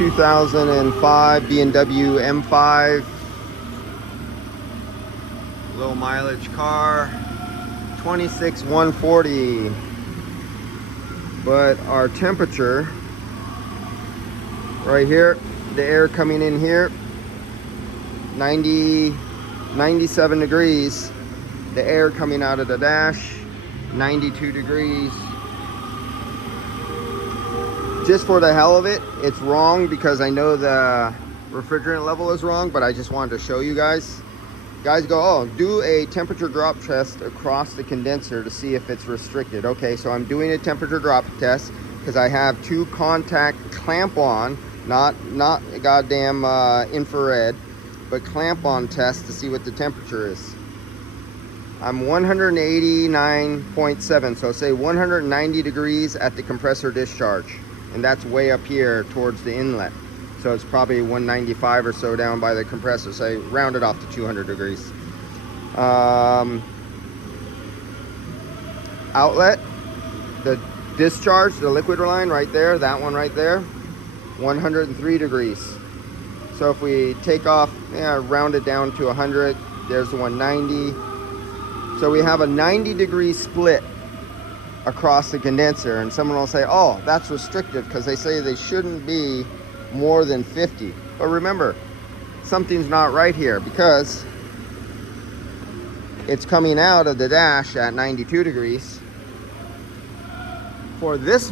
2005 B&W M5, low mileage car, 26,140. But our temperature right here, the air coming in here, 97 degrees. The air coming out of the dash, 92 degrees. Just for the hell of it, it's wrong because I know the refrigerant level is wrong, but I just wanted to show you guys. Guys go, oh, do a temperature drop test across the condenser to see if it's restricted. Okay, so I'm doing a temperature drop test because I have two contact clamp on, not a goddamn infrared, but clamp on test to see what the temperature is. I'm 189.7, so say 190 degrees at the compressor discharge, and that's way up here towards the inlet. So it's probably 195 or so down by the compressor. Say round it off to 200 degrees. Outlet, the discharge, the liquid line right there, that one right there, 103 degrees. So if we take off, round it down to 100, there's the 190. So we have a 90 degree split across the condenser, and someone will say, oh, that's restrictive because they say they shouldn't be more than 50. But remember, something's not right here because it's coming out of the dash at 92 degrees. For this